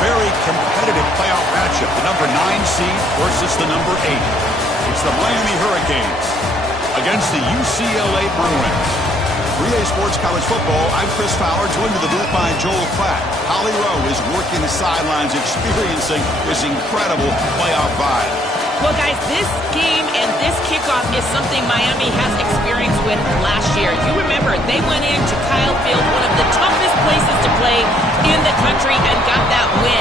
very competitive playoff matchup. The number 9 seed versus the number 8. It's the Miami Hurricanes against the UCLA Bruins. 3A Sports College Football, I'm Chris Fowler, joined to the booth by Joel Klatt. Holly Rowe is working the sidelines, experiencing this incredible playoff vibe. Well, guys, this game and this kickoff is something Miami has experience with last year. You remember, they went into Kyle Field, one of the toughest places to play in the country, and got that win.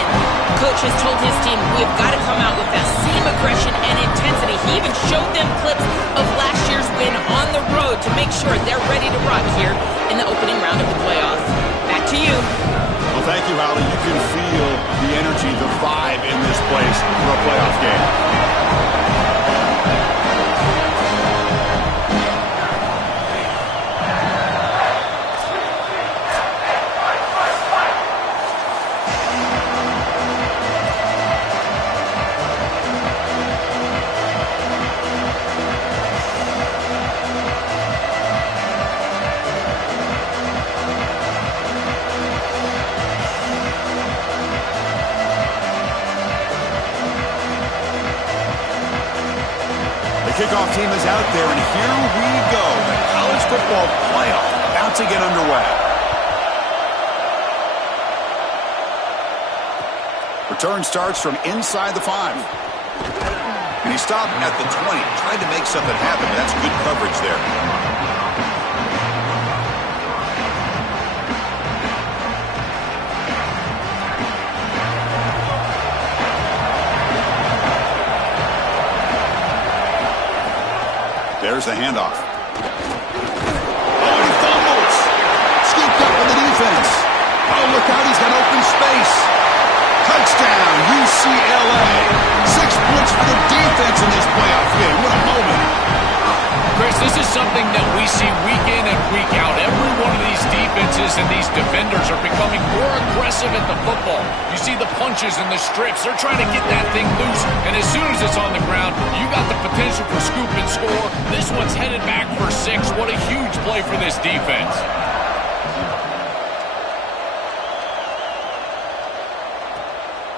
Coach has told his team, we've got to come out with that same aggression and intensity. He even showed them clips of last year's win on the road to make sure they're ready to rock here in the opening round of the playoffs. Back to you. Well, thank you, Holly. You can feel the energy, the vibe in this place for a playoff game. Kickoff team is out there, and here we go. The college football playoff about to get underway. Return starts from inside the 5. And he stopped at the 20, tried to make something happen, but that's good coverage there. There's the handoff. Oh, he fumbles. Scooped up with the defense. Oh, look out, he's got open space. Touchdown, UCLA. 6 points for the defense in this playoff game. What a moment. Chris, this is something that we see week in and week out. Every one of these defenses and these defenders are becoming more aggressive at the football. You see the punches and the strips. They're trying to get that thing loose, and as soon as it's on the ground, you got the potential for scoop and score. This one's headed back for 6. What a huge play for this defense.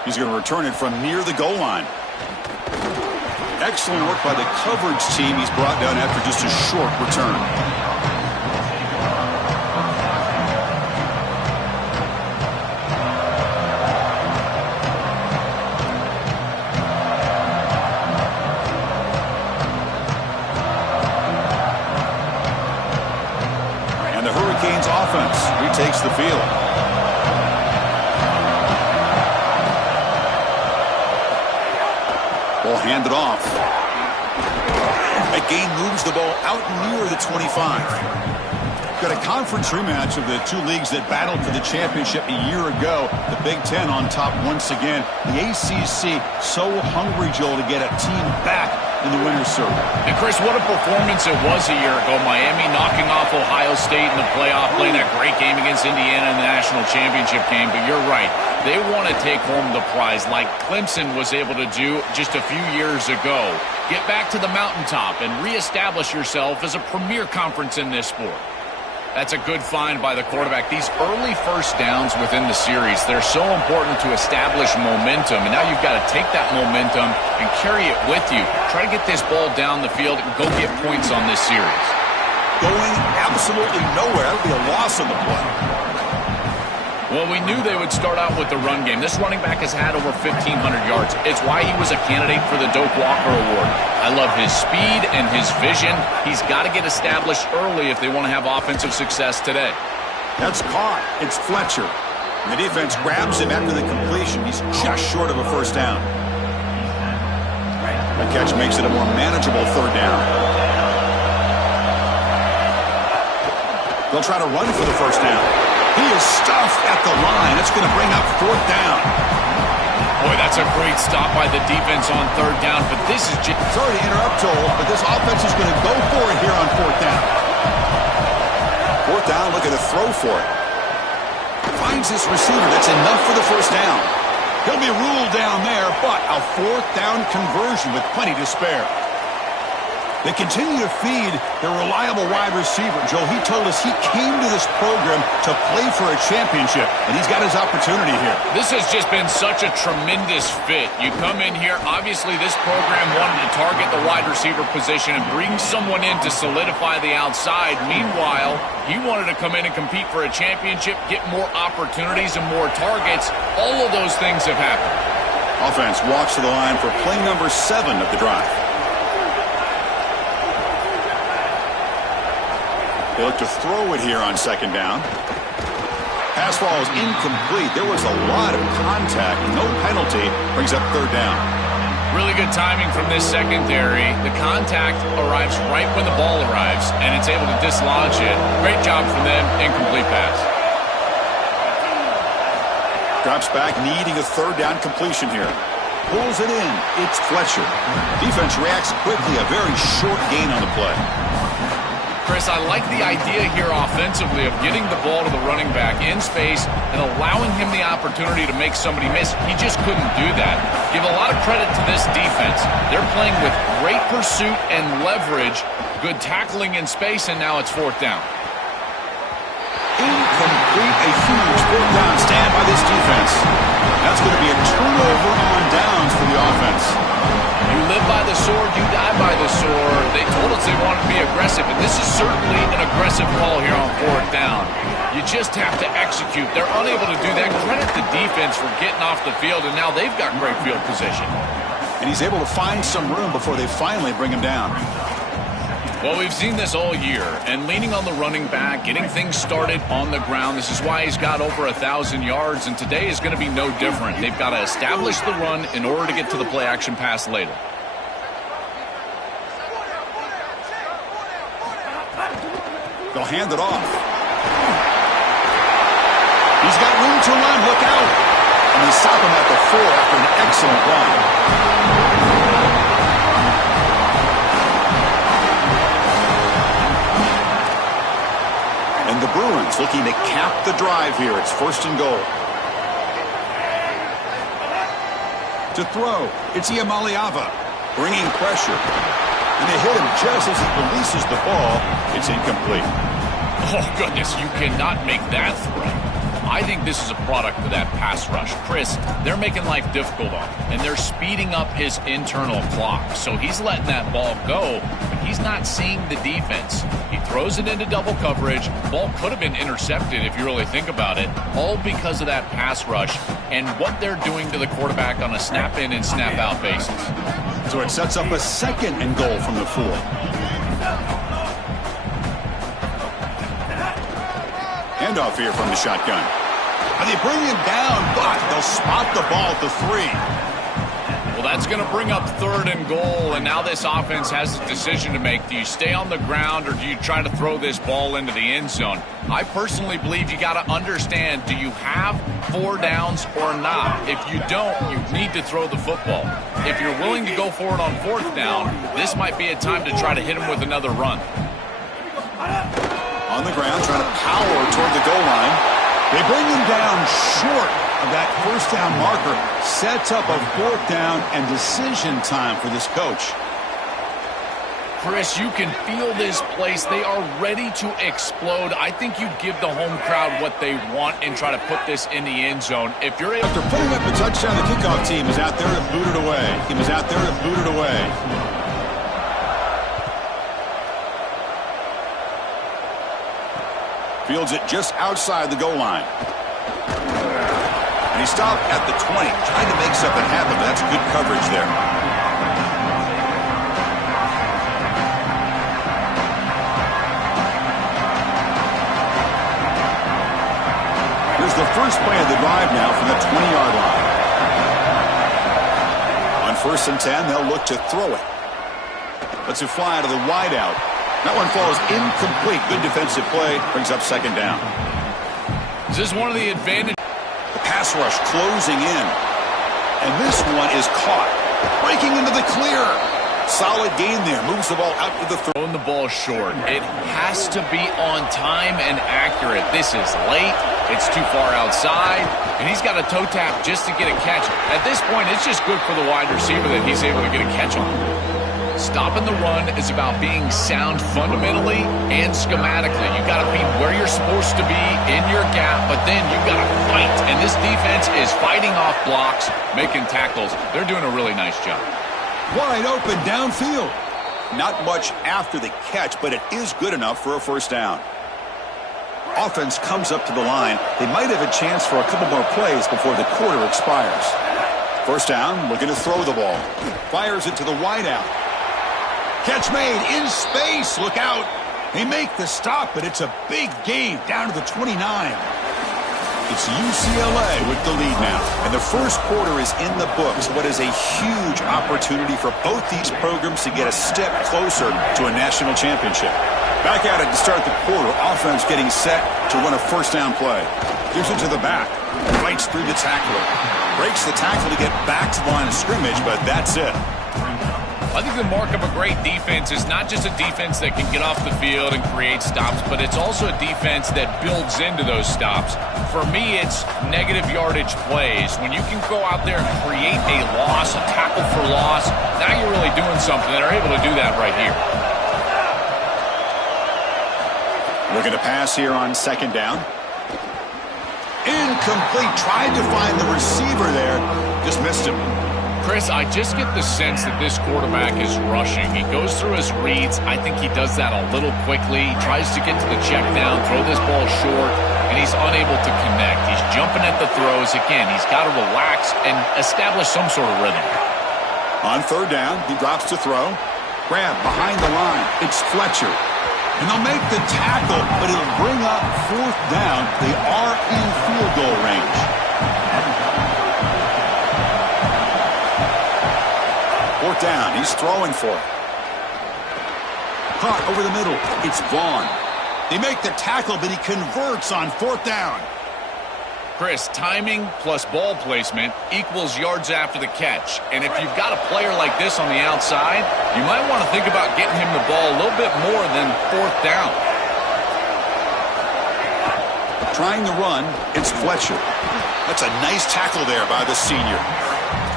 He's going to return it from near the goal line. Excellent work by the coverage team. He's brought down after just a short return. And the Hurricanes offense retakes the field. Ball handed off. That gain moves the ball out near the 25. Got a conference rematch of the two leagues that battled for the championship a year ago. The Big Ten on top once again. The ACC so hungry, Joel, to get a team back in the winner's circle. And Chris, what a performance it was a year ago. Miami knocking off Ohio State in the playoff, playing that great game against Indiana in the national championship game. But you're right. They want to take home the prize like Clemson was able to do just a few years ago. Get back to the mountaintop and reestablish yourself as a premier conference in this sport. That's a good find by the quarterback. These early first downs within the series, they're so important to establish momentum. And now you've got to take that momentum and carry it with you. Try to get this ball down the field and go get points on this series. Going absolutely nowhere. That would be a loss on the play. Well, we knew they would start out with the run game. This running back has had over 1,500 yards. It's why he was a candidate for the Doak Walker Award. I love his speed and his vision. He's got to get established early if they want to have offensive success today. That's caught. It's Fletcher. And the defense grabs him after the completion. He's just short of a first down. The catch makes it a more manageable third down. They'll try to run for the first down. He is stuffed at the line. It's going to bring up fourth down. Boy, that's a great stop by the defense on third down, but this is just... Sorry to interrupt, Joel, but this offense is going to go for it here on fourth down. Fourth down, looking to throw for it. Finds this receiver. That's enough for the first down. He'll be ruled down there, but a fourth down conversion with plenty to spare. They continue to feed their reliable wide receiver. Joe, he told us he came to this program to play for a championship, and he's got his opportunity here. This has just been such a tremendous fit. You come in here, obviously this program wanted to target the wide receiver position and bring someone in to solidify the outside. Meanwhile, he wanted to come in and compete for a championship, get more opportunities and more targets. All of those things have happened. Offense walks to the line for play number 7 of the drive. They look to throw it here on second down. Pass ball is incomplete. There was a lot of contact. No penalty. Brings up third down. Really good timing from this secondary. The contact arrives right when the ball arrives, and it's able to dislodge it. Great job from them. Incomplete pass. Drops back, needing a third down completion here. Pulls it in. It's Fletcher. Defense reacts quickly. A very short gain on the play. Chris, I like the idea here offensively of getting the ball to the running back in space and allowing him the opportunity to make somebody miss. He just couldn't do that. Give a lot of credit to this defense. They're playing with great pursuit and leverage, good tackling in space, and now it's fourth down. Incomplete, a huge fourth down stand by this defense. That's going to be a turnover on downs for the offense. You live by the sword, you die by the sword. They told us they wanted to be aggressive, and this is certainly an aggressive call here on fourth down. You just have to execute. They're unable to do that. Credit the defense for getting off the field, and now they've got great field position. And he's able to find some room before they finally bring him down. Well, we've seen this all year, and leaning on the running back, getting things started on the ground. This is why he's got over 1,000 yards, and today is going to be no different. They've got to establish the run in order to get to the play-action pass later. They'll hand it off. He's got room to run. Look out. And they stop him at the 4 after an excellent run. And the Bruins looking to cap the drive here. It's first and goal. To throw, it's Iamaleava bringing pressure. And they hit him just as he releases the ball. It's incomplete. Oh, goodness, you cannot make that throw. I think this is a product of that pass rush. Chris, they're making life difficult on him, and they're speeding up his internal clock. So he's letting that ball go, but he's not seeing the defense. He throws it into double coverage. Ball could have been intercepted if you really think about it, all because of that pass rush and what they're doing to the quarterback on a snap-in and snap-out basis. So it sets up a second and goal from the 4. Handoff here from the shotgun. And they bring him down, but they'll spot the ball at the 3. Well, that's going to bring up third and goal, and now this offense has a decision to make. Do you stay on the ground, or do you try to throw this ball into the end zone? I personally believe you got to understand, do you have 4 downs or not? If you don't, you need to throw the football. If you're willing to go for it on fourth down, this might be a time to try to hit him with another run. On the ground, trying to power toward the goal line. They bring him down short of that first down marker. Sets up a fourth down and decision time for this coach. Chris, you can feel this place. They are ready to explode. I think you give the home crowd what they want and try to put this in the end zone. If you're able After putting up the touchdown, the kickoff team is out there to boot it away. Fields it just outside the goal line. And he stopped at the 20, trying to make something happen, but that's good coverage there. Here's the first play of the drive now from the 20-yard line. On first and 10, they'll look to throw it. Lets it fly to the wideout. That one falls incomplete. Good defensive play. Brings up second down. This is one of the advantages. The pass rush closing in. And this one is caught. Breaking into the clear. Solid gain there. Moves the ball out to the third. Throwing the ball short. It has to be on time and accurate. This is late. It's too far outside. And he's got a toe tap just to get a catch. At this point, it's just good for the wide receiver that he's able to get a catch on. Stopping the run is about being sound fundamentally and schematically. You got to be where you're supposed to be in your gap, but then you got to fight. And this defense is fighting off blocks, making tackles. They're doing a really nice job. Wide open downfield. Not much after the catch, but it is good enough for a first down. Offense comes up to the line. They might have a chance for a couple more plays before the quarter expires. First down, looking to throw the ball. Fires it to the wideout. Catch made in space. Look out. They make the stop, but it's a big gain down to the 29. It's UCLA with the lead now. And the first quarter is in the books. What is a huge opportunity for both these programs to get a step closer to a national championship. Back at it to start the quarter. Offense getting set to run a first down play. Gives it to the back. Fights through the tackler. Breaks the tackle to get back to the line of scrimmage, but that's it. I think the mark of a great defense is not just a defense that can get off the field and create stops, but it's also a defense that builds into those stops. For me, it's negative yardage plays. When you can go out there and create a loss, a tackle for loss, now you're really doing something. They're able to do that right here. Looking to pass here on second down. Incomplete. Tried to find the receiver there. Just missed him. Chris, I just get the sense that this quarterback is rushing. He goes through his reads. I think he does that a little quickly. He tries to get to the check down, throw this ball short, and he's unable to connect. He's jumping at the throws. Again, he's got to relax and establish some sort of rhythm. On third down, he drops to throw. Grab behind the line. It's Fletcher. And they'll make the tackle, but it'll bring up fourth down. They are in field goal range. Fourth down. He's throwing for it. Caught over the middle. It's Vaughn. They make the tackle, but he converts on fourth down. Chris, timing plus ball placement equals yards after the catch. And if you've got a player like this on the outside, you might want to think about getting him the ball a little bit more than fourth down. Trying to run, it's Fletcher. That's a nice tackle there by the senior.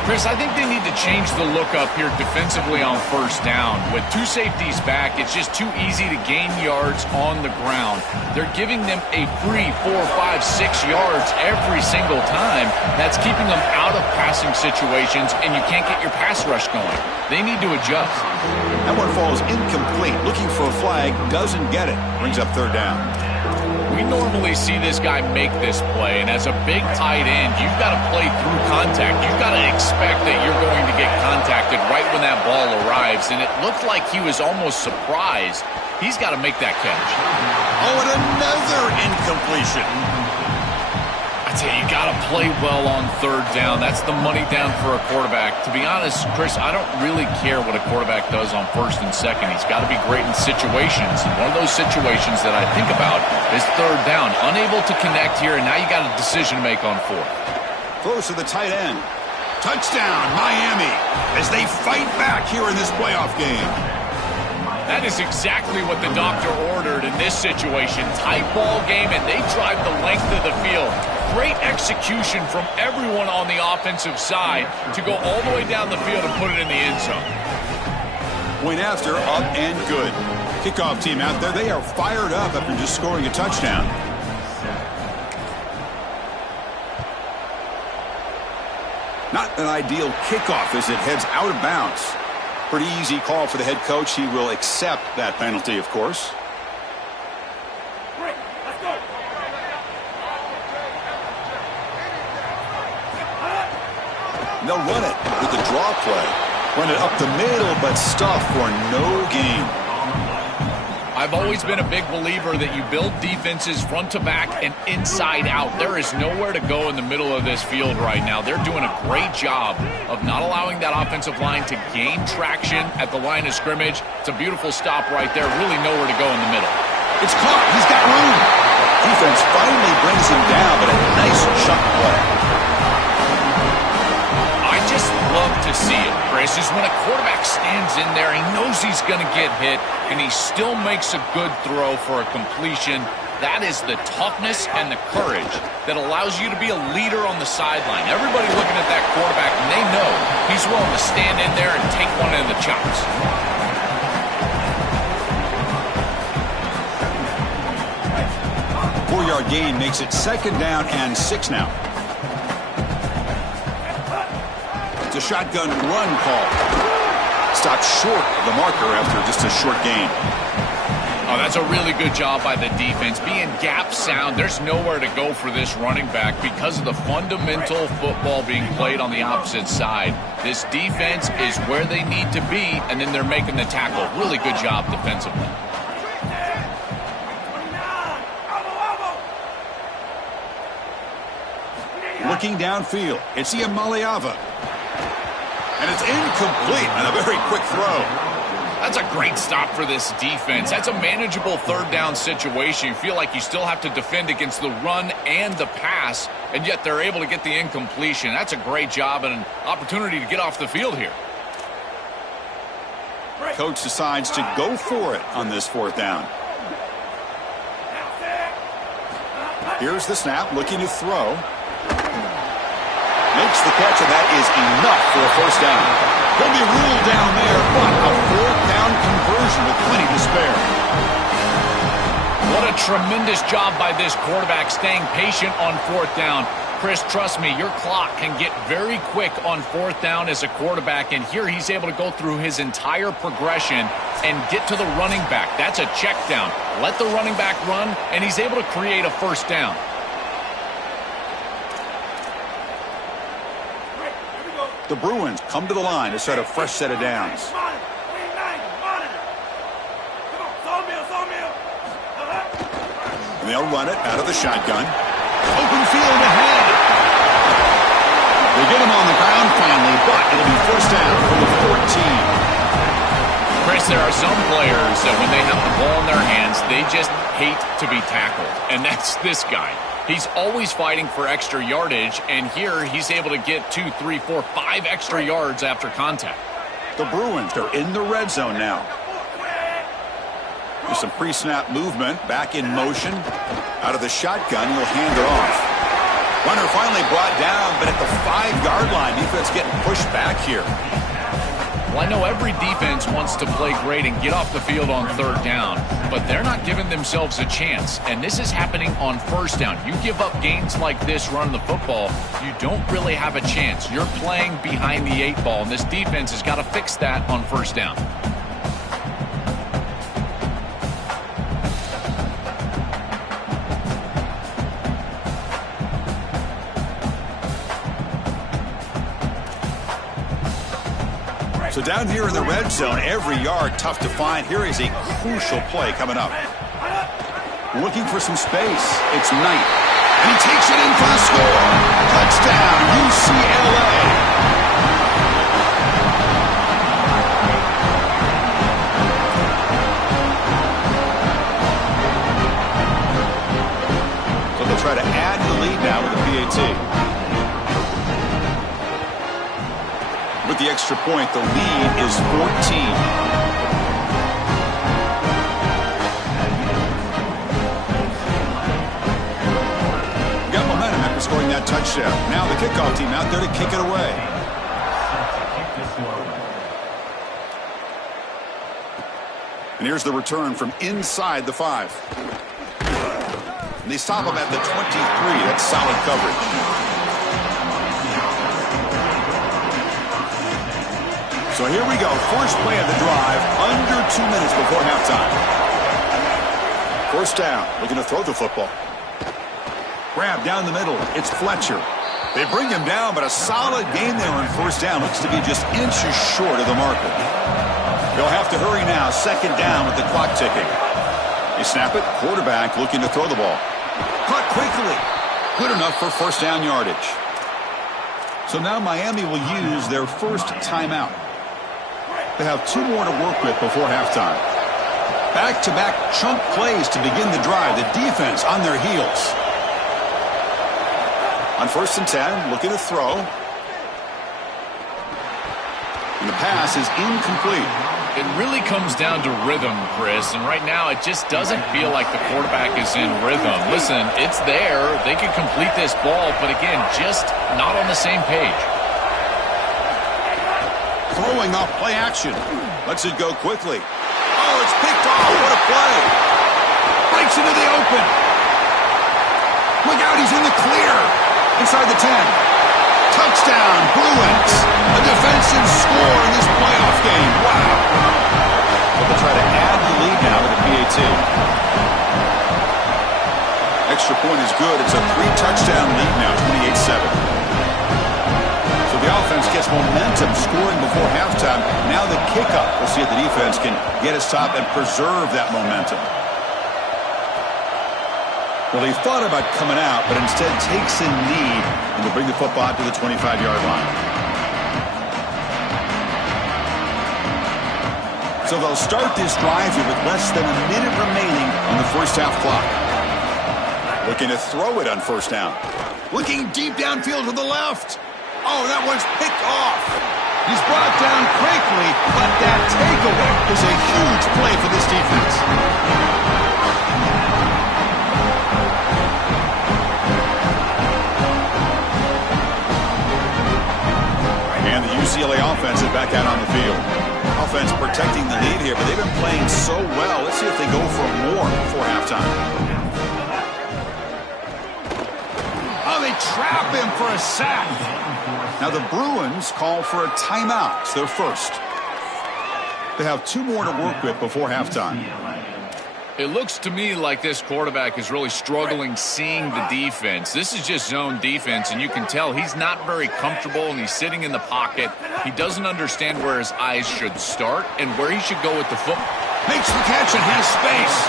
Chris, I think they need to change the look up here defensively on first down. With two safeties back, it's just too easy to gain yards on the ground. They're giving them a free 4, 5, 6 yards every single time. That's keeping them out of passing situations, and you can't get your pass rush going. They need to adjust. That one falls incomplete. Looking for a flag, doesn't get it. Brings up third down. We normally see this guy make this play, and as a big tight end, you've got to play through contact. You've got to expect that you're going to get contacted right when that ball arrives, and it looked like he was almost surprised. He's got to make that catch. Oh, and another incompletion. I tell you, you got to play well on third down. That's the money down for a quarterback. To be honest, Chris, I don't really care what a quarterback does on first and second. He's got to be great in situations. And one of those situations that I think about is third down. Unable to connect here, and now you got a decision to make on fourth. Throws to the tight end. Touchdown, Miami, as they fight back here in this playoff game. That is exactly what the doctor ordered in this situation. Tight ball game, and they drive the length of the field. Great execution from everyone on the offensive side to go all the way down the field and put it in the end zone. Point after, up and good. Kickoff team out there, they are fired up after just scoring a touchdown. Not an ideal kickoff as it heads out of bounds. Pretty easy call for the head coach. He will accept that penalty, of course. They'll run it with the draw play. Run it up the middle, but stuffed for no gain. I've always been a big believer that you build defenses front to back and inside out. There is nowhere to go in the middle of this field right now. They're doing a great job of not allowing that offensive line to gain traction at the line of scrimmage. It's a beautiful stop right there. Really nowhere to go in the middle. It's caught. He's got room. Defense finally brings him down, but a nice chuck play. I just love to see it, Chris, is when a quarterback stands in there, he knows he's going to get hit, and he still makes a good throw for a completion. That is the toughness and the courage that allows you to be a leader on the sideline. Everybody looking at that quarterback, and they know he's willing to stand in there and take one in the chops. 4-yard gain makes it 2nd down and 6 now. It's a shotgun run call. Stopped short of the marker after just a short gain. Oh, that's a really good job by the defense. Being gap sound, there's nowhere to go for this running back because of the fundamental football being played on the opposite side. This defense is where they need to be, and then they're making the tackle. Really good job defensively. Looking downfield, it's Iamaleava. And it's incomplete on a very quick throw. That's a great stop for this defense. That's a manageable 3rd down situation. You feel like you still have to defend against the run and the pass, and yet they're able to get the incompletion. That's a great job and an opportunity to get off the field here. Coach decides to go for it on this 4th down. Here's the snap, looking to throw. Makes the catch, and that is enough for a 1st down. He'll be ruled down there, but a 4th down conversion with plenty to spare. What a tremendous job by this quarterback staying patient on 4th down. Chris, trust me, your clock can get very quick on 4th down as a quarterback, and here he's able to go through his entire progression and get to the running back. That's a check down. Let the running back run, and he's able to create a 1st down. The Bruins come to the line to set a fresh set of downs. And they'll run it out of the shotgun. Open field ahead. They get him on the ground finally, but it'll be 1st down from the 14. Chris, there are some players that when they have the ball in their hands, they just hate to be tackled. And that's this guy. He's always fighting for extra yardage, and here he's able to get 2, 3, 4, 5 extra yards after contact. The Bruins are in the red zone now. With some pre-snap movement, back in motion. Out of the shotgun, he'll hand it off. Runner finally brought down, but at the 5-yard line, defense getting pushed back here. Well, I know every defense wants to play great and get off the field on 3rd down, but they're not giving themselves a chance, and this is happening on 1st down. You give up gains like this running the football, you don't really have a chance. You're playing behind the 8 ball, and this defense has got to fix that on 1st down. So down here in the red zone, every yard tough to find. Here is a crucial play coming up. Looking for some space. It's Knight. And he takes it in for the score. Touchdown, UCLA. So they'll try to add to the lead now with the PAT. With the extra point, the lead is 14. Got momentum after scoring that touchdown. Now the kickoff team out there to kick it away. And here's the return from inside the 5. And they stop him at the 23. That's solid coverage. So here we go, first play of the drive, under 2 minutes before halftime. 1st down, looking to throw the football. Grab down the middle, it's Fletcher. They bring him down, but a solid gain there on 1st down. Looks to be just inches short of the marker. They'll have to hurry now, 2nd down with the clock ticking. They snap it, quarterback looking to throw the ball. Caught quickly, good enough for 1st down yardage. So now Miami will use their first timeout. They have 2 more to work with before halftime. Back-to-back chunk plays to begin the drive. The defense on their heels. On 1st and 10, looking to throw. And the pass is incomplete. It really comes down to rhythm, Chris, and right now it just doesn't feel like the quarterback is in rhythm. Listen, it's there. They can complete this ball, but again, just not on the same page. Throwing off play action. Lets it go quickly. Oh, it's picked off. What a play. Breaks into the open. Look out, he's in the clear. Inside the 10. Touchdown, Bruins. A defensive score in this playoff game. Wow. But they'll try to add the lead now with a PAT. Extra point is good. It's a 3-touchdown lead now, 28-7. So the offense gets momentum scoring before halftime. Now the kickoff. We'll see if the defense can get a stop and preserve that momentum. Well, he thought about coming out, but instead takes a knee and will bring the football to the 25-yard line. So they'll start this drive here with less than a minute remaining on the first half clock. Looking to throw it on first down. Looking deep downfield to the left. Oh, that one's picked off. He's brought down quickly, but that takeaway is a huge play for this defense. And the UCLA offense is back out on the field. Offense protecting the lead here, but they've been playing so well. Let's see if they go for more before halftime. Oh, they trap him for a sack. Now the Bruins call for a timeout. It's their first. They have 2 more to work with before halftime. It looks to me like this quarterback is really struggling seeing the defense. This is just zone defense, and you can tell he's not very comfortable, and he's sitting in the pocket. He doesn't understand where his eyes should start and where he should go with the football. Makes the catch and has space.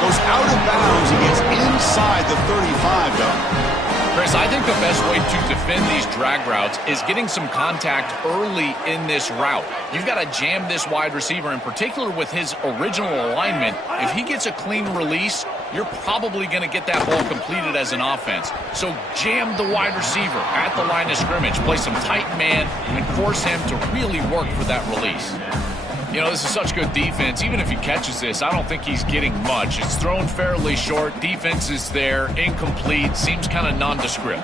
Goes out of bounds. He gets inside the 35, though. Chris, I think the best way to defend these drag routes is getting some contact early in this route. You've got to jam this wide receiver, in particular with his original alignment. If he gets a clean release, you're probably going to get that ball completed as an offense. So jam the wide receiver at the line of scrimmage, play some tight man, and force him to really work for that release. You know, this is such good defense. Even if he catches this, I don't think he's getting much. It's thrown fairly short. Defense is there. Incomplete. Seems kind of nondescript.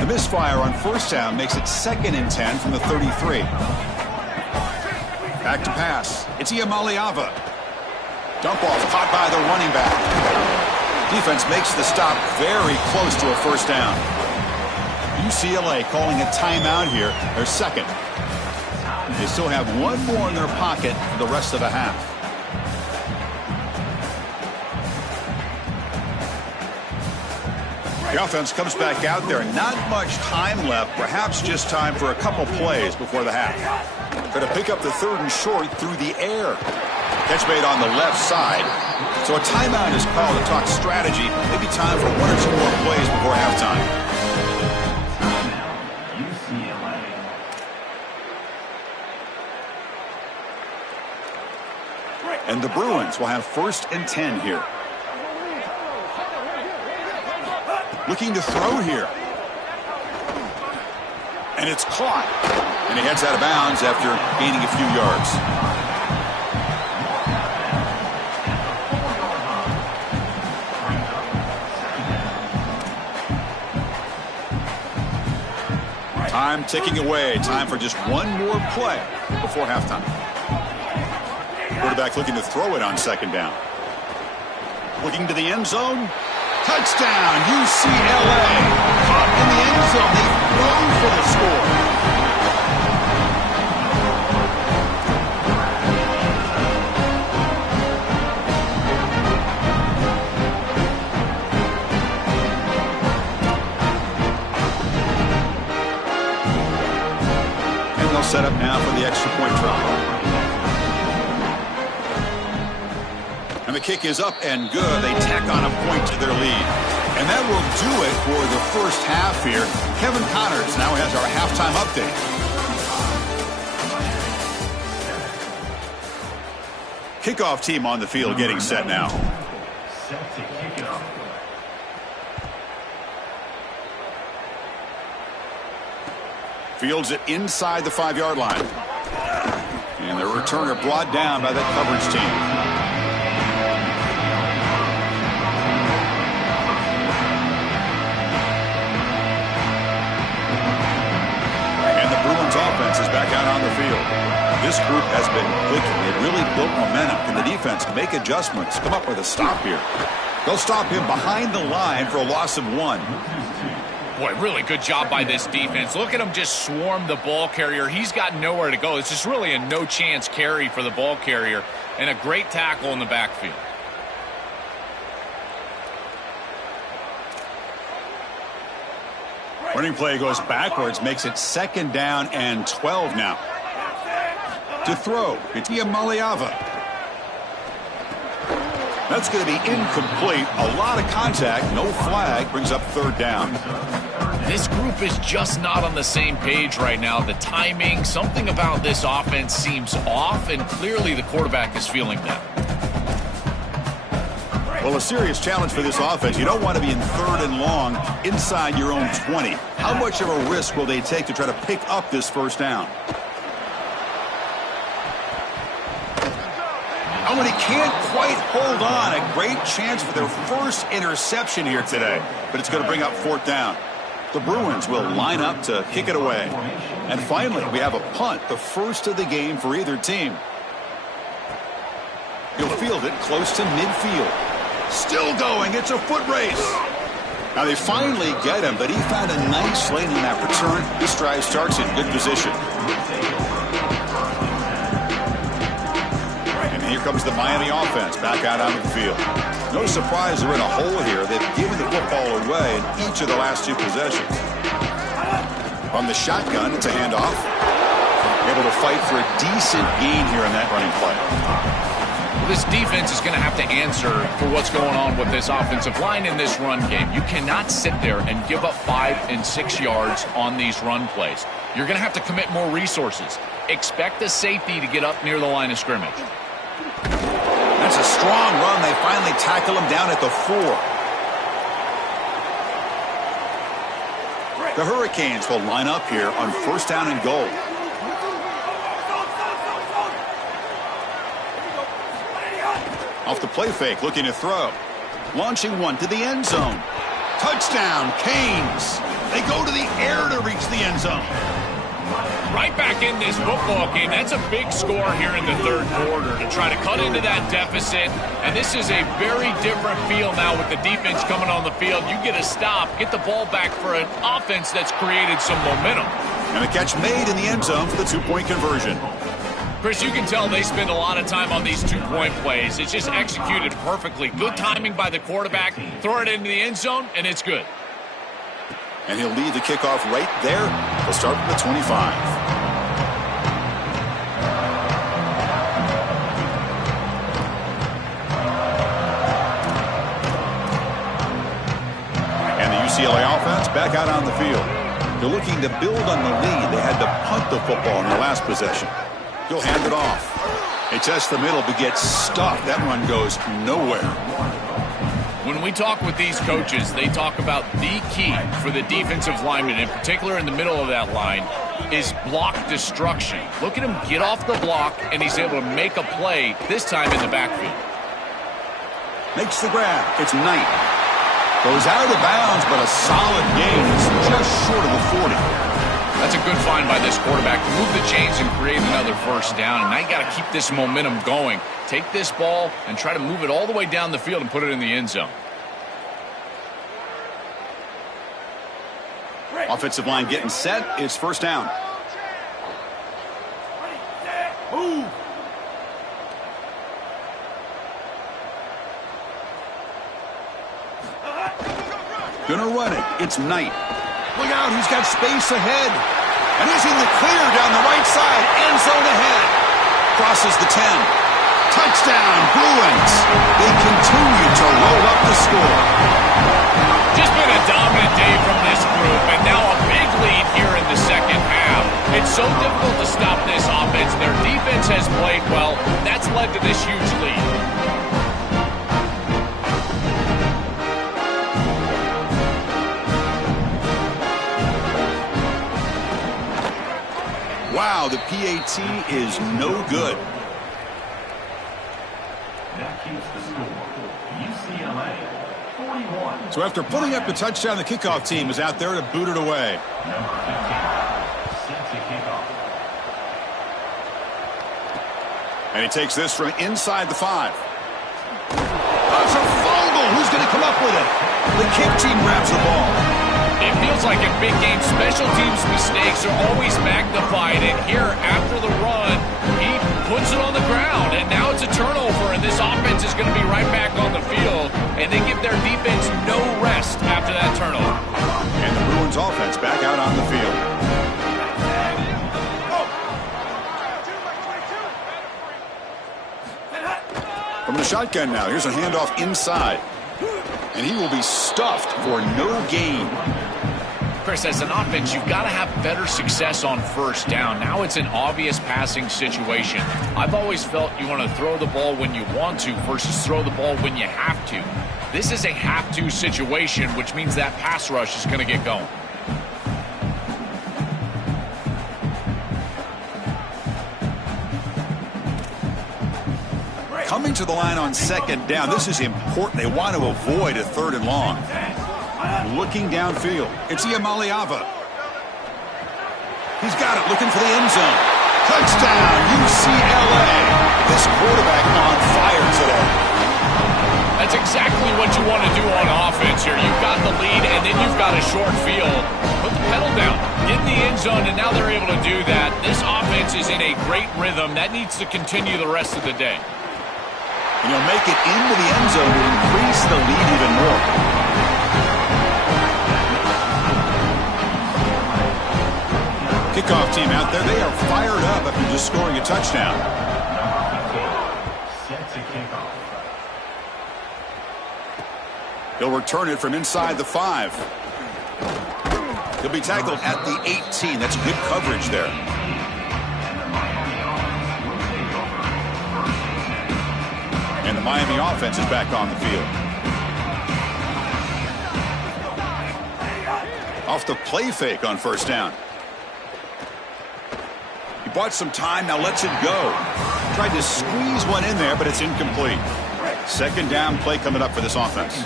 The misfire on first down makes it 2nd and 10 from the 33. Back to pass. It's Iamaleava. Dump off caught by the running back. Defense makes the stop very close to a first down. UCLA calling a timeout here, their second. They still have 1 more in their pocket for the rest of the half. The offense comes back out there. Not much time left, perhaps just time for a couple plays before the half. Going to pick up the 3rd and short through the air. Catch made on the left side. So a timeout is called to talk strategy. Maybe time for 1 or 2 more plays before halftime. And the Bruins will have 1st and 10 here. Looking to throw here. And it's caught. And he heads out of bounds after gaining a few yards. Time ticking away. Time for just 1 more play before halftime. Quarterback looking to throw it on 2nd down. Looking to the end zone. Touchdown, UCLA. Caught in the end zone. They've thrown for the score. And they'll set up now for the extra point try. And the kick is up and good. They tack on a point to their lead. And that will do it for the first half here. Kevin Connors now has our halftime update. Kickoff team on the field getting set now. Fields it inside the 5-yard line. And the returner brought down by that coverage team. Offense is back out on the field. This group has been clicking. It really built momentum. Can the defense make adjustments? Come up with a stop here. They'll stop him behind the line for a loss of 1. Boy, really good job by this defense. Look at him just swarm the ball carrier. He's got nowhere to go. It's just really a no-chance carry for the ball carrier, and a great tackle in the backfield. Running play goes backwards, makes it 2nd down and 12 now. To throw, Katia Maliava. That's going to be incomplete. A lot of contact, no flag, brings up 3rd down. This group is just not on the same page right now. The timing, something about this offense seems off, and clearly the quarterback is feeling that. Well, a serious challenge for this offense. You don't want to be in 3rd and long inside your own 20. How much of a risk will they take to try to pick up this 1st down? Oh, and he can't quite hold on. A great chance for their first interception here today, but it's going to bring up 4th down. The Bruins will line up to kick it away. And finally, we have a punt, the first of the game for either team. He'll field it close to midfield. Still going. It's a foot race. Now they finally get him, but he found a nice lane in that return. This drive starts in good position. And here comes the Miami offense back out onto the field. No surprise they're in a hole here. They've given the football away in each of the last 2 possessions. From the shotgun, it's a handoff. Able to fight for a decent gain here in that running play. This defense is going to have to answer for what's going on with this offensive line in this run game. You cannot sit there and give up 5 and 6 yards on these run plays. You're going to have to commit more resources. Expect the safety to get up near the line of scrimmage. That's a strong run. They finally tackle him down at the 4. The Hurricanes will line up here on 1st down and goal. Off the play fake, looking to throw. Launching one to the end zone. Touchdown, Canes. They go to the air to reach the end zone. Right back in this football game. That's a big score here in the 3rd quarter to try to cut into that deficit. And this is a very different feel now with the defense coming on the field. You get a stop, get the ball back for an offense that's created some momentum. And a catch made in the end zone for the 2-point conversion. Chris, you can tell they spend a lot of time on these 2-point plays. It's just executed perfectly. Good timing by the quarterback. Throw it into the end zone, and it's good. And he'll lead the kickoff right there. He'll start from the 25. And the UCLA offense back out on the field. They're looking to build on the lead. They had to punt the football in their last possession. He'll hand it off. They test the middle, but gets stuffed. That one goes nowhere. When we talk with these coaches, they talk about the key for the defensive lineman, in particular in the middle of that line, is block destruction. Look at him get off the block, and he's able to make a play, this time in the backfield. Makes the grab. It's Knight. Goes out of bounds, but a solid gain. It's just short of the 40. That's a good find by this quarterback to move the chains and create another 1st down. And now you got to keep this momentum going. Take this ball and try to move it all the way down the field and put it in the end zone. Offensive line getting set. It's 1st down. Move. Gonna run it. It's Knight. Look out, he's got space ahead. And he's in the clear down the right side. End zone ahead. Crosses the 10. Touchdown, Bruins. They continue to roll up the score. Just been a dominant day from this group, and now a big lead here in the 2nd half. It's so difficult to stop this offense. Their defense has played well. That's led to this huge lead. Wow, the PAT is no good. That keeps the score. UCLA 41. So after putting up the touchdown, the kickoff team is out there to boot it away. Number 15, set to kick off. And he takes this from inside the 5. Oh, it's a fumble. Who's going to come up with it? The kick team grabs the ball. It feels like in big games, special teams mistakes are always magnified. And here, after the run, he puts it on the ground. And now it's a turnover, and this offense is going to be right back on the field. And they give their defense no rest after that turnover. And the Bruins offense back out on the field. From the shotgun now, here's a handoff inside. And he will be stuffed for no gain. Chris, as an offense, you've got to have better success on first down. Now it's an obvious passing situation. I've always felt you want to throw the ball when you want to versus throw the ball when you have to. This is a have-to situation, which means that pass rush is going to get going. Coming to the line on second down. This is important. They want to avoid a 3rd and long. Looking downfield. It's Iamaleava. He's got it. Looking for the end zone. Touchdown, UCLA. This quarterback on fire today. That's exactly what you want to do on offense here. You've got the lead, and then you've got a short field. Put the pedal down. Get in the end zone, and now they're able to do that. This offense is in a great rhythm. That needs to continue the rest of the day. And you'll make it into the end zone to increase the lead even more. Kickoff team out there. They are fired up after just scoring a touchdown. Set to kick off. He'll return it from inside the 5. He'll be tackled at the 18. That's good coverage there. And the Miami offense is back on the field. Off the play fake on first down. He bought some time, now lets it go. Tried to squeeze one in there, but it's incomplete. Second down play coming up for this offense.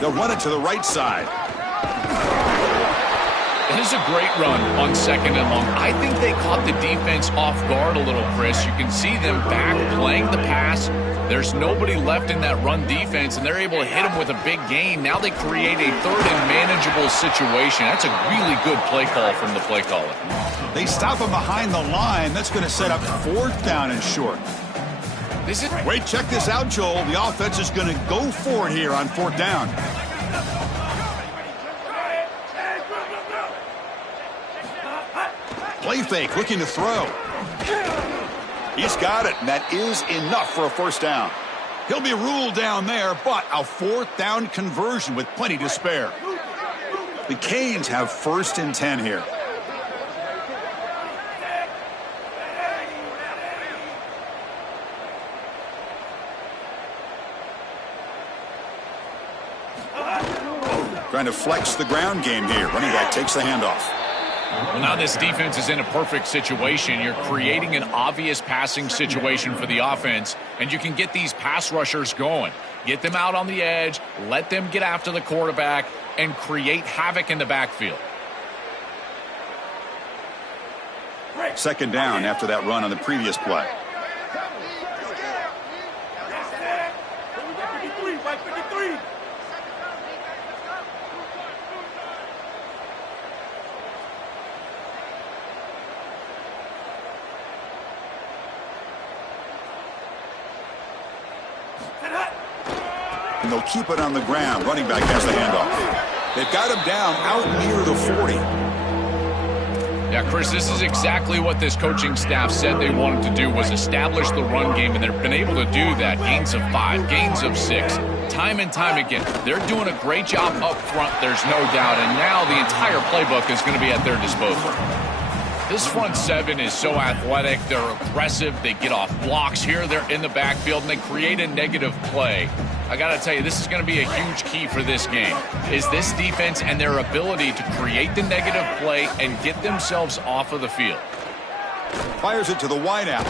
They'll run it to the right side. This is a great run on second and long. I think they caught the defense off guard a little, Chris. You can see them back playing the pass. There's nobody left in that run defense, and they're able to hit them with a big gain. Now they create a 3rd and manageable situation. That's a really good play call from the play caller. They stop him behind the line. That's going to set up 4th down and short. Wait, check this out, Joel. The offense is going to go for it here on 4th down. Play fake, looking to throw. He's got it, and that is enough for a 1st down. He'll be ruled down there, but a 4th down conversion with plenty to spare. The Canes have 1st and 10 here. Trying to flex the ground game here. Running back takes the handoff. Well, now this defense is in a perfect situation. You're creating an obvious passing situation for the offense, and you can get these pass rushers going. Get them out on the edge, let them get after the quarterback, and create havoc in the backfield. Second down after that run on the previous play. And they'll keep it on the ground. Running back has the handoff. They've got him down out near the 40. Yeah, Chris, this is exactly what this coaching staff said they wanted to do, was establish the run game, and they've been able to do that. Gains of 5, gains of 6, time and time again. They're doing a great job up front, there's no doubt, and now the entire playbook is going to be at their disposal. This front 7 is so athletic. They're aggressive. They get off blocks here. They're in the backfield, and they create a negative play. I got to tell you, this is going to be a huge key for this game, is this defense and their ability to create the negative play and get themselves off of the field. Fires it to the wideout.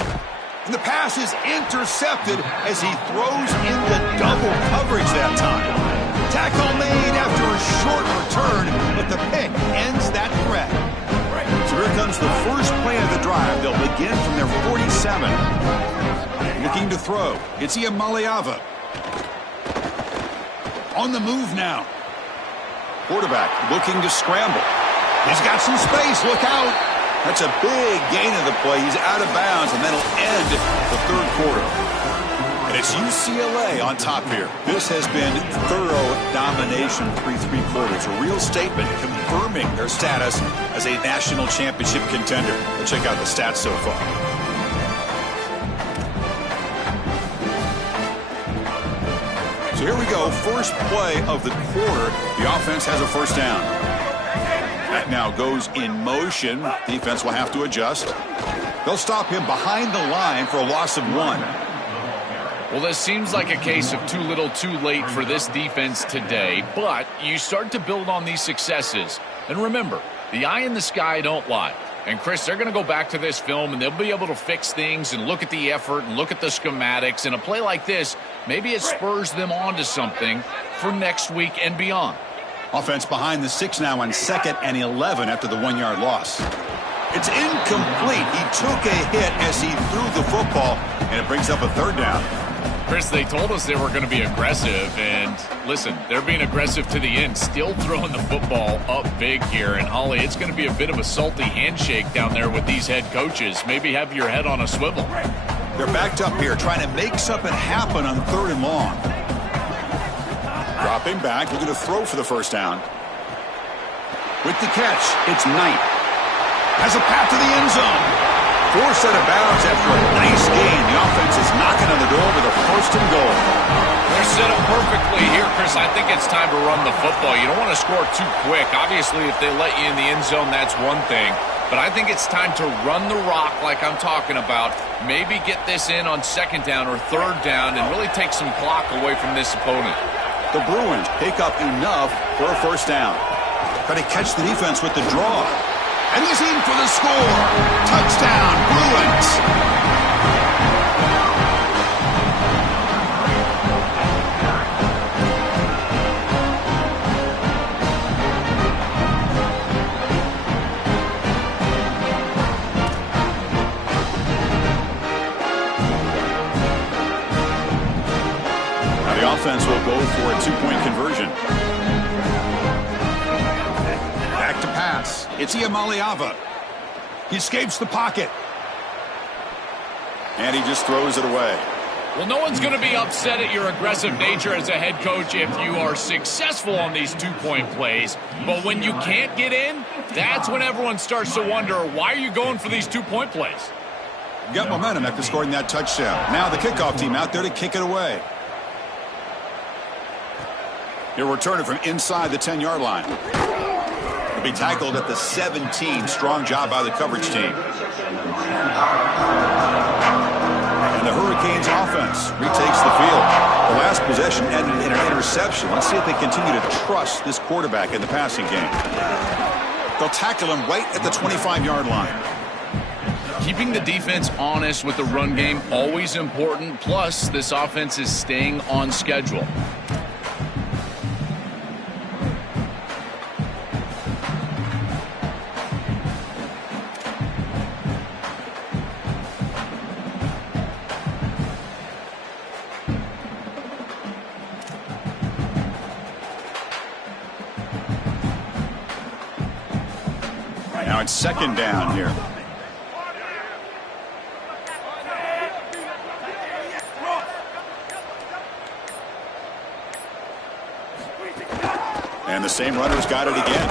And the pass is intercepted as he throws in the double coverage that time. Tackle made after a short return, but the pick ends that threat. So So here comes the first play of the drive. They'll begin from their 47. Looking to throw. It's Iamaleava. On the move now. Quarterback looking to scramble. He's got some space. Look out. That's a big gain of the play. He's out of bounds, and that'll end the third quarter. And it's UCLA on top here. This has been thorough domination through three quarters. A real statement confirming their status as a national championship contender. Let's check out the stats so far. So here we go. First play of the quarter. The offense has a first down. That now goes in motion. Defense will have to adjust. They'll stop him behind the line for a loss of 1. Well, this seems like a case of too little too late for this defense today, but you start to build on these successes. And remember, the eye in the sky don't lie. And, Chris, they're going to go back to this film, and they'll be able to fix things and look at the effort and look at the schematics. And a play like this, maybe it spurs them on to something for next week and beyond. Offense behind the 6 now on 2nd and 11 after the 1-yard loss. It's incomplete. He took a hit as he threw the football, and it brings up a third down. Chris, they told us they were going to be aggressive, and listen, they're being aggressive to the end, still throwing the football up big here. And, Ollie, it's going to be a bit of a salty handshake down there with these head coaches. Maybe have your head on a swivel. They're backed up here trying to make something happen on 3rd and long. Dropping back, looking to throw for the first down. With the catch, it's Knight. Has a path to the end zone. Forced out of bounds after a nice gain. The offense is knocking on the door with a 1st and goal. They're set up perfectly here, Chris. I think it's time to run the football. You don't want to score too quick. Obviously, if they let you in the end zone, that's one thing. But I think it's time to run the rock like I'm talking about. Maybe get this in on 2nd down or 3rd down and really take some clock away from this opponent. The Bruins pick up enough for a first down. Try to catch the defense with the draw. And he's in for the score. Touchdown, Bruins. Now the offense will go for a 2-point conversion. To pass. It's Iamaleava. He escapes the pocket. And he just throws it away. Well, no one's going to be upset at your aggressive nature as a head coach if you are successful on these 2-point plays. But when you can't get in, that's when everyone starts to wonder, why are you going for these 2-point plays? Got momentum after scoring that touchdown. Now the kickoff team out there to kick it away. He'll return it from inside the 10-yard line. Be tackled at the 17. Strong job by the coverage team. And the Hurricanes offense retakes the field. The last possession ended in an interception. Let's see if they continue to trust this quarterback in the passing game. They'll tackle him right at the 25-yard line. Keeping the defense honest with the run game, always important. Plus, this offense is staying on schedule. Now it's 2nd down here. And the same runner's got it again.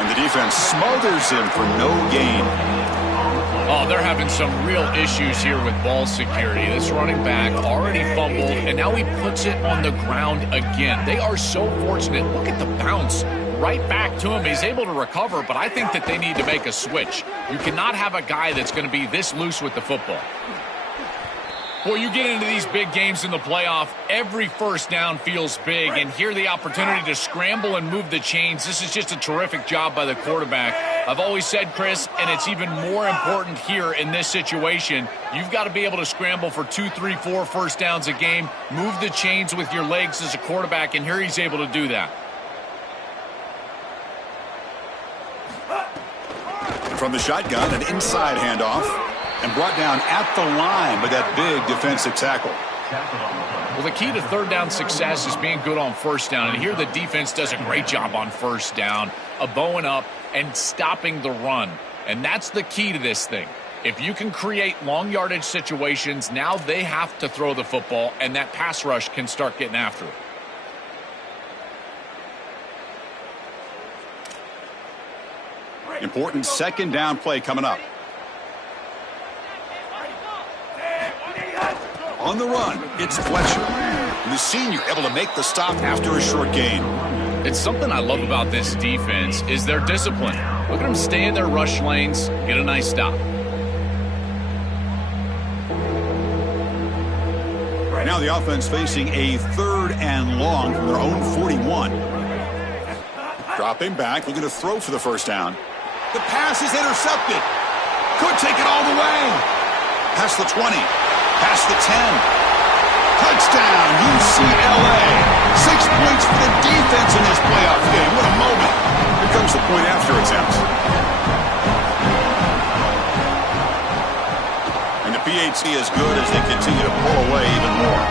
And the defense smothers him for no gain. Oh, they're having some real issues here with ball security. This running back already fumbled, and now he puts it on the ground again. They are so fortunate. Look at the bounce. Right back to him. He's able to recover, but I think that they need to make a switch. You cannot have a guy that's going to be this loose with the football. Boy, you get into these big games in the playoff, every first down feels big, and here the opportunity to scramble and move the chains. This is just a terrific job by the quarterback. I've always said, Chris, and it's even more important here in this situation, you've got to be able to scramble for 2, 3, 4 first downs a game, move the chains with your legs as a quarterback, and here he's able to do that. from the shotgun, an inside handoff, and brought down at the line with that big defensive tackle. Well, the key to third down success is being good on first down. And here the defense does a great job on first down of bowing up and stopping the run. And that's the key to this thing. If you can create long yardage situations, now they have to throw the football, and that pass rush can start getting after it. Important second down play coming up. On the run, it's Fletcher. The senior able to make the stop after a short gain. It's something I love about this defense is their discipline. Look at them stay in their rush lanes, get a nice stop. Right now the offense facing a 3rd and long from their own 41. Dropping back, looking to throw for the first down. The pass is intercepted. Could take it all the way. Past the 20. Past the 10. Touchdown, UCLA. 6 points for the defense in this playoff game. What a moment. Here comes the point after attempt. And the PAT is good as they continue to pull away even more.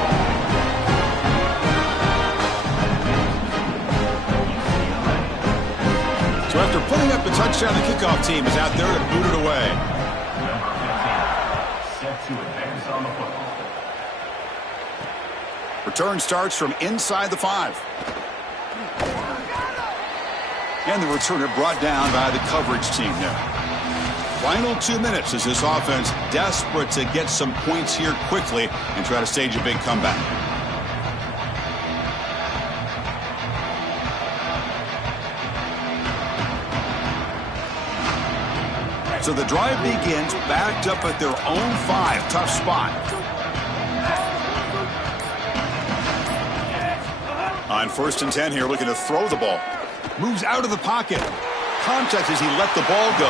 So after putting up the touchdown, the kickoff team is out there to boot it away. Return starts from inside the 5. And the returner brought down by the coverage team there. Final 2 minutes as this offense desperate to get some points here quickly and try to stage a big comeback. So the drive begins backed up at their own 5. Tough spot. On 1st and 10 here, looking to throw the ball. Moves out of the pocket. Contact as he let the ball go.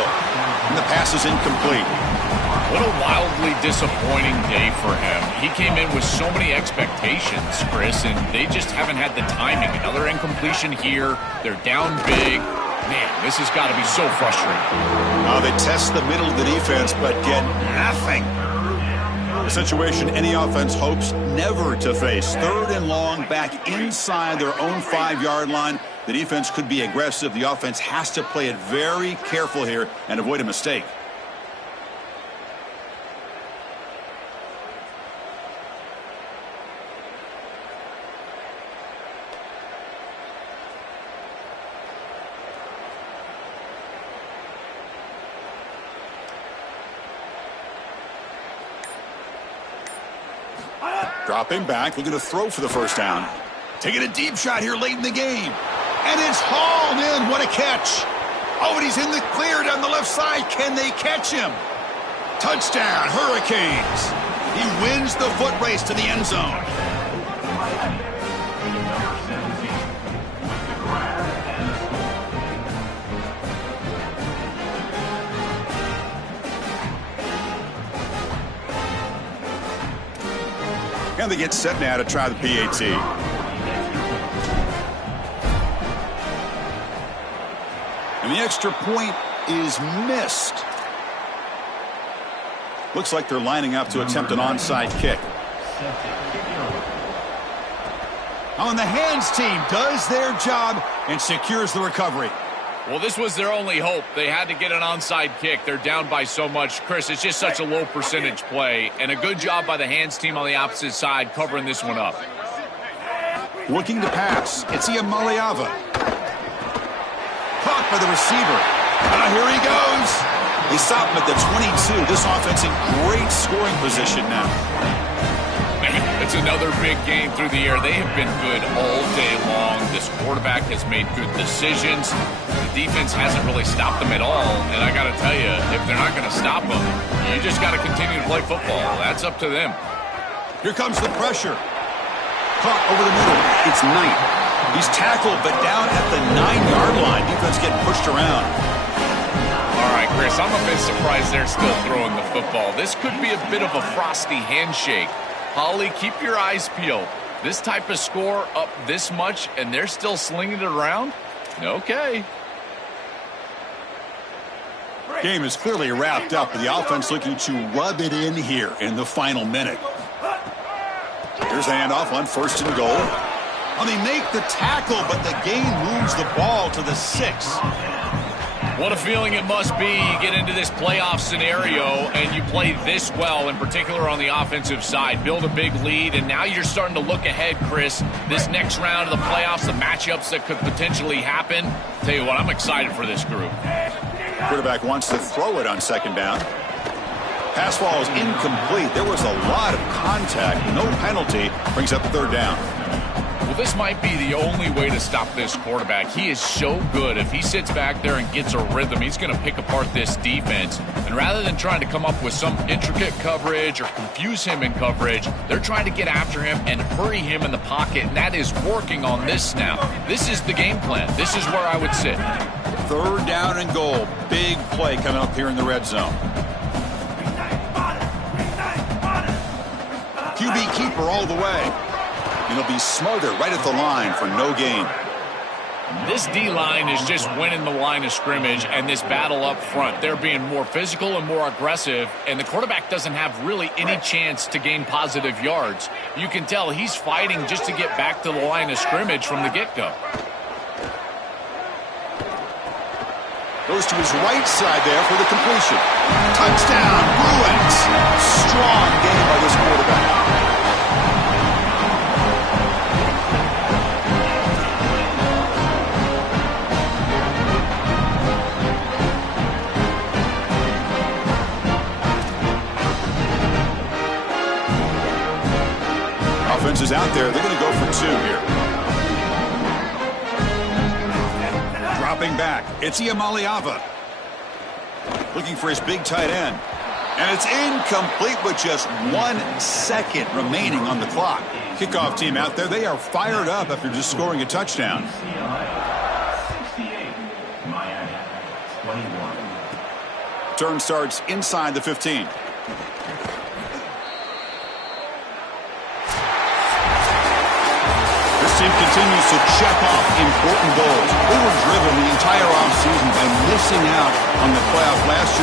And the pass is incomplete. What a wildly disappointing day for him. He came in with so many expectations, Chris, and they just haven't had the timing. Another incompletion here. They're down big. Man, this has got to be so frustrating. They test the middle of the defense, but get nothing. A situation any offense hopes never to face. 3rd and long back inside their own 5-yard line. The defense could be aggressive. The offense has to play it very careful here and avoid a mistake. Dropping back, looking to throw for the first down. Taking a deep shot here late in the game. And it's hauled in. What a catch. Oh, and he's in the clear down the left side. Can they catch him? Touchdown, Hurricanes. He wins the foot race to the end zone. And they get set now to try the PAT. And the extra point is missed. Looks like they're lining up to attempt an onside kick. Oh, and the hands team does their job and secures the recovery. Well, this was their only hope. They had to get an onside kick. They're down by so much. Chris, it's just such a low percentage play. And a good job by the hands team on the opposite side covering this one up. Looking to pass. It's Iamaleava. Caught by the receiver. Here he goes. They stop him at the 22. This offense in great scoring position now. It's another big game through the air. They have been good all day long. This quarterback has made good decisions. The defense hasn't really stopped them at all. And I got to tell you, if they're not going to stop them, you just got to continue to play football. That's up to them. Here comes the pressure. Caught over the middle. It's Knight. He's tackled, but down at the 9-yard line. Defense getting pushed around. All right, Chris, I'm a bit surprised they're still throwing the football. This could be a bit of a frosty handshake. Holly, keep your eyes peeled. This type of score up this much, and they're still slinging it around? Okay. Game is clearly wrapped up, but the offense looking to rub it in here in the final minute. Here's the handoff on 1st and goal. Well, they make the tackle, but the gain moves the ball to the 6. What a feeling it must be. You get into this playoff scenario and you play this well, in particular on the offensive side. Build a big lead, and now you're starting to look ahead, Chris. This next round of the playoffs, the matchups that could potentially happen. Tell you what, I'm excited for this group. Quarterback wants to throw it on 2nd down. Pass ball is incomplete. There was a lot of contact. No penalty. Brings up 3rd down. Well, this might be the only way to stop this quarterback. He is so good. If he sits back there and gets a rhythm, he's going to pick apart this defense. And rather than trying to come up with some intricate coverage or confuse him in coverage, they're trying to get after him and hurry him in the pocket, and that is working on this snap. This is the game plan. This is where I would sit. 3rd down and goal. Big play coming up here in the red zone. QB keeper all the way. And he'll be smothered right at the line for no gain. This D-line is just winning the line of scrimmage, and this battle up front. They're being more physical and more aggressive, and the quarterback doesn't have really any chance to gain positive yards. You can tell he's fighting just to get back to the line of scrimmage from the get-go. Goes to his right side there for the completion. Touchdown, Bruins. Strong game by this quarterback. Offense is out there. They're going to go for 2 here. Dropping back, it's Iamaleava. Looking for his big tight end. And it's incomplete with just 1 second remaining on the clock. Kickoff team out there, they are fired up after just scoring a touchdown. UCLA 68, Miami 21. Turn starts inside the 15. Team continues to check off important goals. They were driven the entire offseason by missing out on the playoff last year.